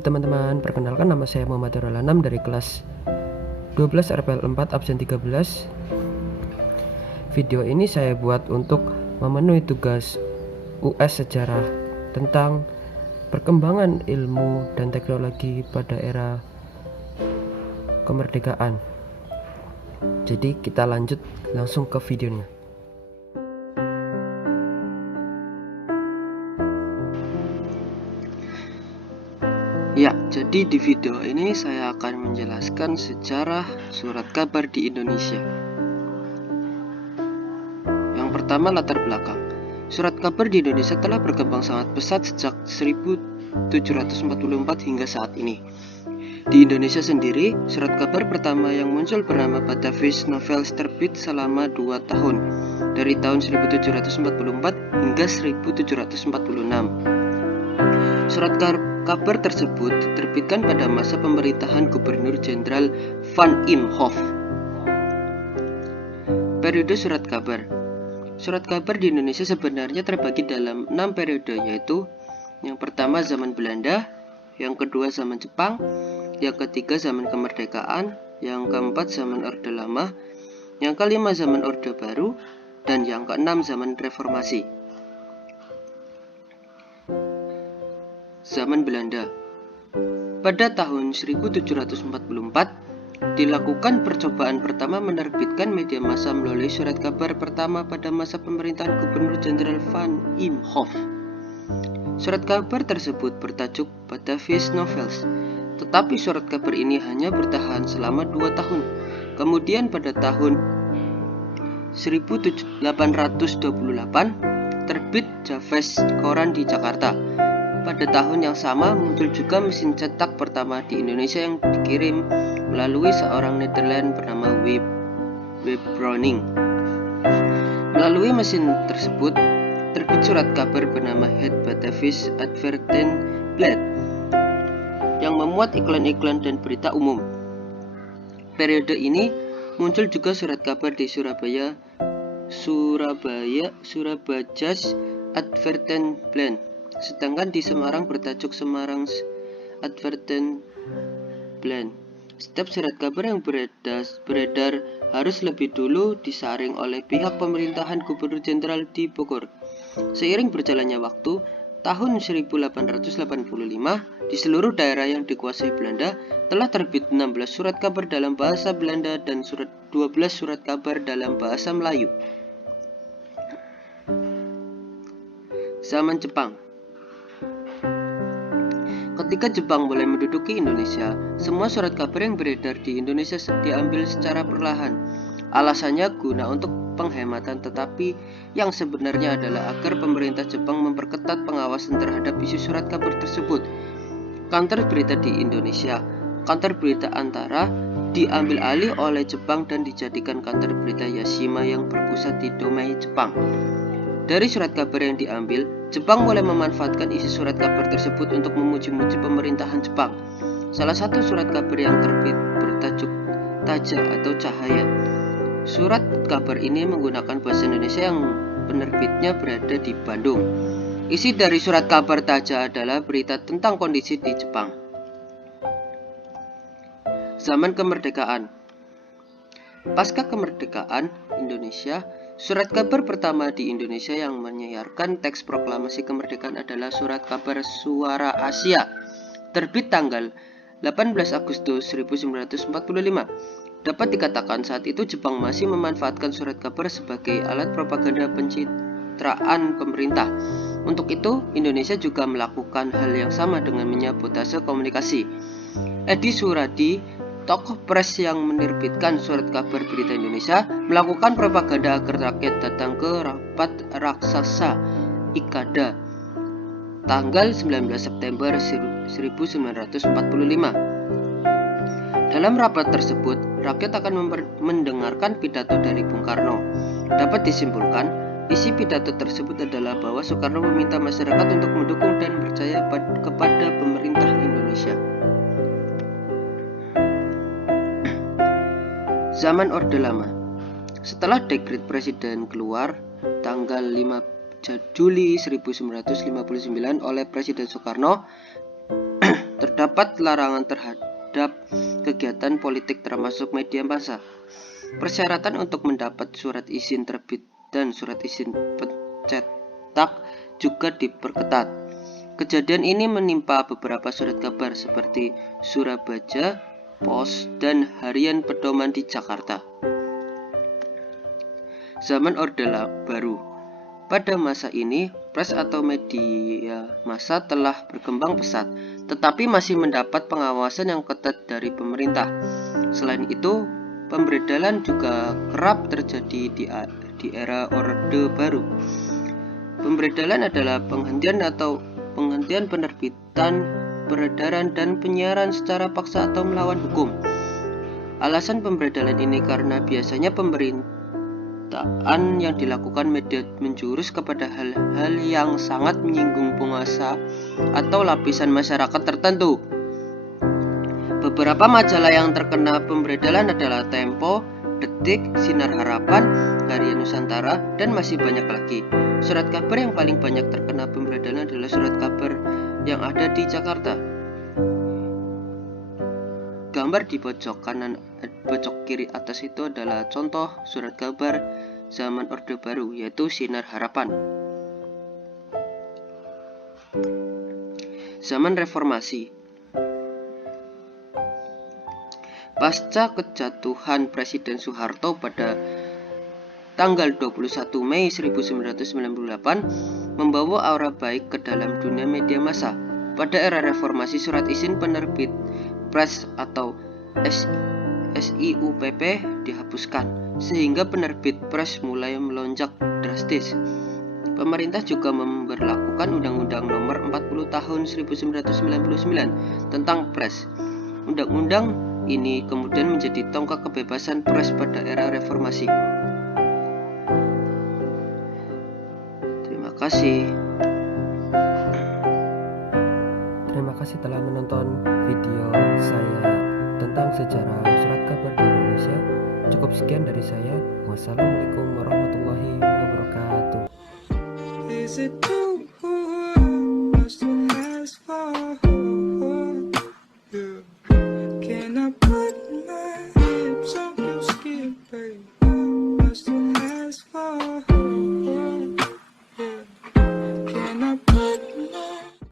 Halo teman-teman, perkenalkan nama saya Muhammad Darul Anam dari kelas 12 RPL 4 absen 13. Video ini saya buat untuk memenuhi tugas US Sejarah tentang perkembangan ilmu dan teknologi pada era kemerdekaan. Jadi kita lanjut langsung ke videonya. Ya, jadi di video ini saya akan menjelaskan sejarah surat kabar di Indonesia. Yang pertama, latar belakang. Surat kabar di Indonesia telah berkembang sangat pesat sejak 1744 hingga saat ini. Di Indonesia sendiri, surat kabar pertama yang muncul bernama Batavus Novels terbit selama 2 tahun, dari tahun 1744 hingga 1746. Surat kabar tersebut diterbitkan pada masa pemerintahan Gubernur Jenderal Van Imhoff. Periode surat kabar. Surat kabar di Indonesia sebenarnya terbagi dalam 6 periode, yaitu yang pertama zaman Belanda, yang kedua zaman Jepang, yang ketiga zaman kemerdekaan, yang keempat zaman Orde Lama, yang kelima zaman Orde Baru, dan yang keenam zaman Reformasi. Zaman Belanda. Pada tahun 1744 dilakukan percobaan pertama menerbitkan media massa melalui surat kabar pertama pada masa pemerintahan Gubernur Jenderal Van Imhoff. Surat kabar tersebut bertajuk Batavus Novels, tetapi surat kabar ini hanya bertahan selama 2 tahun. Kemudian pada tahun 1828 terbit Javas Koran di Jakarta. Pada tahun yang sama muncul juga mesin cetak pertama di Indonesia yang dikirim melalui seorang Nederland bernama Web Browning. Melalui mesin tersebut terbit surat kabar bernama Het Batavus Advertenblad yang memuat iklan-iklan dan berita umum. Periode ini muncul juga surat kabar di Surabajas Advertenblad. Sedangkan di Semarang bertajuk Semarang Advertenblad. Setiap surat kabar yang beredar harus lebih dulu disaring oleh pihak pemerintahan Gubernur Jenderal di Bogor. Seiring berjalannya waktu, tahun 1885 di seluruh daerah yang dikuasai Belanda telah terbit 16 surat kabar dalam bahasa Belanda dan 12 surat kabar dalam bahasa Melayu. Zaman Jepang. Ketika Jepang mulai menduduki Indonesia, semua surat kabar yang beredar di Indonesia diambil secara perlahan. Alasannya guna untuk penghematan, tetapi yang sebenarnya adalah agar pemerintah Jepang memperketat pengawasan terhadap isi surat kabar tersebut. Kantor berita di Indonesia, kantor berita Antara, diambil alih oleh Jepang dan dijadikan kantor berita Yashima yang berpusat di Domei, Jepang. Dari surat kabar yang diambil, Jepang mulai memanfaatkan isi surat kabar tersebut untuk memuji-muji pemerintahan Jepang. Salah satu surat kabar yang terbit bertajuk Taja atau Cahaya. Surat kabar ini menggunakan bahasa Indonesia yang penerbitnya berada di Bandung. Isi dari surat kabar Taja adalah berita tentang kondisi di Jepang. Zaman kemerdekaan. Pasca kemerdekaan Indonesia, surat kabar pertama di Indonesia yang menyiarkan teks proklamasi kemerdekaan adalah surat kabar Suara Asia, terbit tanggal 18 Agustus 1945. Dapat dikatakan saat itu Jepang masih memanfaatkan surat kabar sebagai alat propaganda pencitraan pemerintah. Untuk itu, Indonesia juga melakukan hal yang sama dengan menyabotase komunikasi. Edi Suradi, tokoh pers yang menerbitkan surat kabar berita Indonesia, melakukan propaganda agar rakyat datang ke rapat raksasa Ikada tanggal 19 September 1945. Dalam rapat tersebut, rakyat akan mendengarkan pidato dari Bung Karno. Dapat disimpulkan, isi pidato tersebut adalah bahwa Soekarno meminta masyarakat untuk mendukung dan percaya kepada pemerintah Indonesia. Zaman Orde Lama. Setelah dekret presiden keluar tanggal 5 Juli 1959 oleh Presiden Soekarno, terdapat larangan terhadap kegiatan politik termasuk media massa. Persyaratan untuk mendapat surat izin terbit dan surat izin pencetak juga diperketat. Kejadian ini menimpa beberapa surat kabar seperti Surabaya Post dan Harian Pedoman di Jakarta. Zaman Orde Baru. Pada masa ini, pers atau media massa telah berkembang pesat, tetapi masih mendapat pengawasan yang ketat dari pemerintah. Selain itu, pemberedalan juga kerap terjadi di era Orde Baru. Pemberedalan adalah penghentian penerbitan, peredaran, dan penyiaran secara paksa atau melawan hukum. Alasan pemberedalan ini karena biasanya pemberitaan yang dilakukan media menjurus kepada hal-hal yang sangat menyinggung penguasa atau lapisan masyarakat tertentu. Beberapa majalah yang terkena pemberedalan adalah Tempo, Detik, Sinar Harapan, Harian Nusantara, dan masih banyak lagi. Surat kabar yang paling banyak terkena pemberedalan adalah surat kabar yang ada di Jakarta. Gambar di pojok kiri atas itu adalah contoh surat kabar zaman Orde Baru, yaitu Sinar Harapan. Zaman Reformasi. Pasca kejatuhan Presiden Soeharto pada tanggal 21 Mei 1998 membawa aura baik ke dalam dunia media massa. Pada era reformasi, surat izin penerbit pres atau SIUPP dihapuskan, sehingga penerbit pres mulai melonjak drastis. Pemerintah juga memberlakukan Undang-Undang Nomor 40 Tahun 1999 tentang pres. Undang-undang ini kemudian menjadi tonggak kebebasan pres pada era reformasi. Terima kasih. Terima kasih telah menonton video saya tentang sejarah surat kabar di Indonesia. Cukup sekian dari saya. Wassalamualaikum warahmatullahi wabarakatuh.